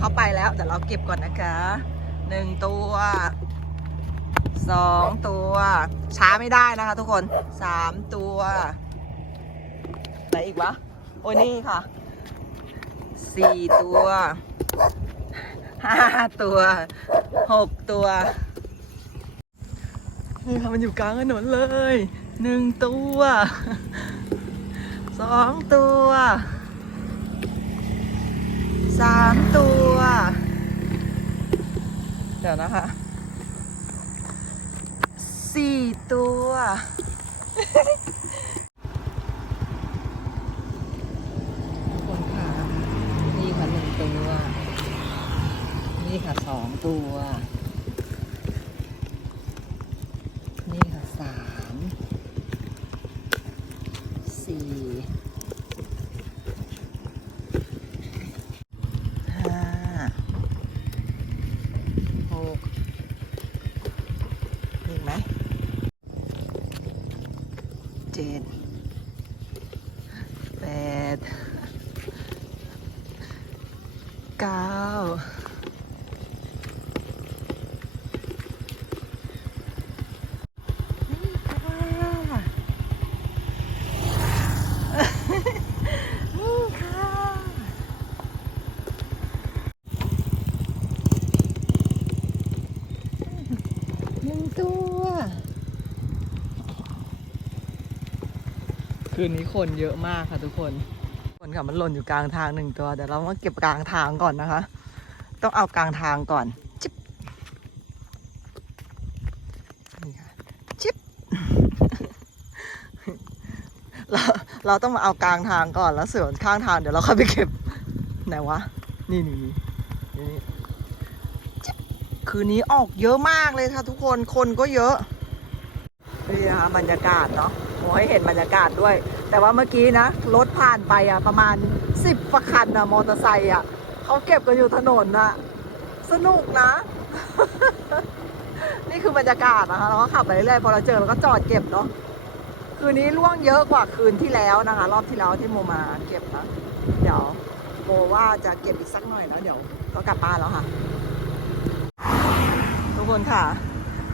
เขาไปแล้วแต่เราเก็บก่อนนะคะหนึ่งตัวสองตัว ช้าไม่ได้นะคะทุกคนสามตัวอะไหนอีกวะ โอ้นี่ค่ะสี่ตัวห้าตัวหกตัวนี่ค่ะมันอยู่กลางถนนเลยหนึ่งตัวสองตัว สามตัว เดี๋ยวนะคะสี่ตัว ทุกคนค่ะ นี่ค่ะหนึ่งตัว นี่ค่ะสองตัว นี่ค่ะสามสี่ห้าหกมีอีกไหมเจ็ด แปดเก้านี่ค่ะนี่ค่ะ หนึ่งตัว คืนนี้คนเยอะมากค่ะทุกคน คนค่ะมันหล่นอยู่กลางทางหนึ่งตัวเดี๋ยวเรามาเก็บกลางทางก่อนนะคะ ต้องเอากลางทางก่อนจิ๊บนี่ค่ะจิ๊บเราเราต้องมาเอากลางทางก่อนแล้วส่วนข้างทางเดี๋ยวเราค่อยไปเก็บไหนวะนี่นี่นี่คืนนี้ออกเยอะมากเลยค่ะทุกคนคนก็เยอะนี่นะคะบรรยากาศเนาะโอ้ให้เห็นบรรยากาศด้วย แต่ว่าเมื่อกี้นะรถผ่านไปอะประมาณสิบประคันอะมอเตอร์ไซค์อะเขาเก็บกันอยู่ถนนน่ะสนุกนะ นี่คือบรรยากาศนะคะเราก็ขับไปเรื่อยๆพอเราเจอเราก็จอดเก็บเนาะคืนนี้ล่วงเยอะกว่าคืนที่แล้วนะคะ รอบที่แล้วที่โมมาเก็บนะเดี๋ยวโมว่าจะเก็บอีกสักหน่อยแล้วเดี๋ยวก็กลับบ้านแล้วค่ะ ทุกคนค่ะ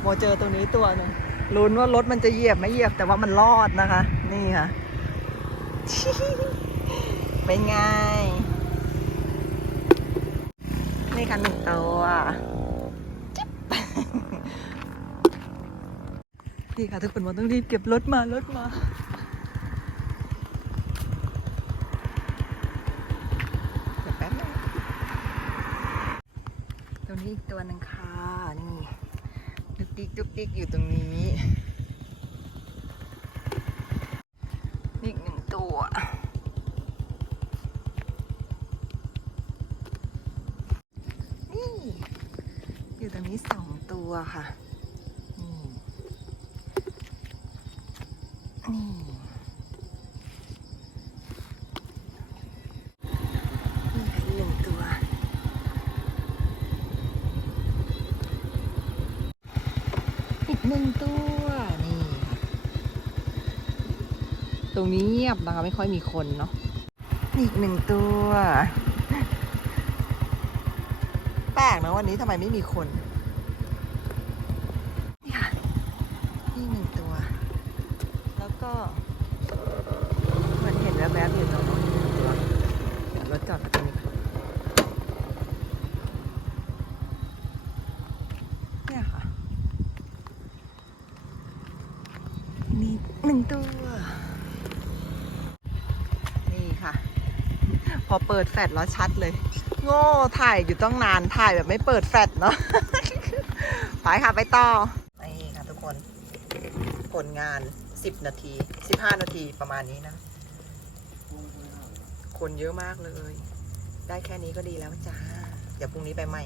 โมเจอตัวนี้ตัวหนึ่งลุ้นว่ารถมันจะเหยียบไม่เหยียบแต่ว่ามันรอดนะคะ นี่ค่ะ เป็นไง นี่ค่ะหนึ่งตัวจิ๊บนี่ค่ะทุกคนมันต้องรีบเก็บรถมารถมาเดี๋ยวแป๊บนึงตัวนี้อีกตัวหนึ่งค่ะ นี่ดุกดิกดุกดิกอยู่ตรงนี้ นี่อีกหนึ่งตัว นี่ อยู่ต รงนี้สองตัวค่ะ นี่ นี่นี่ค่ะอีกหนึ่งตัว อีกหนึ่งตัว นี่ค่ะ ตรงนี้เงียบนะคะไม่ค่อยมีคนเนาะนี่อีกหนึ่งตัวแป ลกนะวันนี้ทำไมไม่มีคน นี่ค่ะ นี่หนึ่งตัว แล้วก็มันเห็นแวบๆอยู่ตรงนู้หนึ่งตัวรถจอดตรงนี้ค่ะเนี่ยค่ะ นี่หนึ่งตัว นี่ค่ะ พอเปิดแฟลชแล้วชัดเลย โง่ถ่ายอยู่ต้องนานถ่ายแบบไม่เปิดแฟลชเนาะ ไปค่ะไปต่อนี่ค่ะทุกคนผลงาน 10 นาที 15 นาทีประมาณนี้นะ คนเยอะมากเลย ได้แค่นี้ก็ดีแล้วจ้า เดี๋ยวพรุ่งนี้ไปใหม่